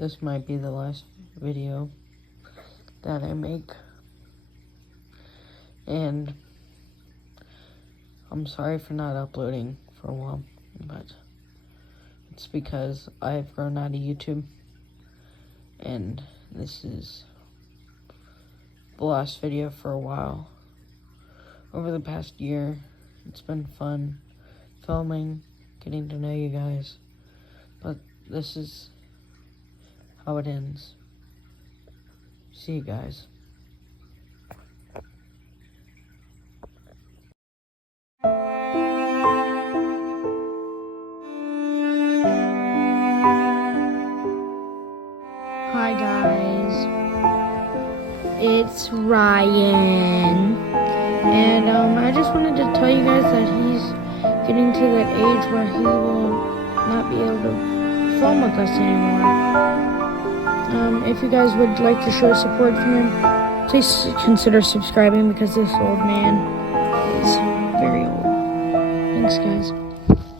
this might be the last video that I make. And I'm sorry for not uploading for a while, but it's because I've grown out of YouTube. And this is the last video for a while. Over the past year, it's been fun filming, getting to know you guys. But this is how it ends. See you guys. Hi guys, it's Ryan, and I just wanted to tell you guys that he's getting to that age where he will not be able to film with us anymore. If you guys would like to show support for him, please consider subscribing because this old man is very old. Thanks guys.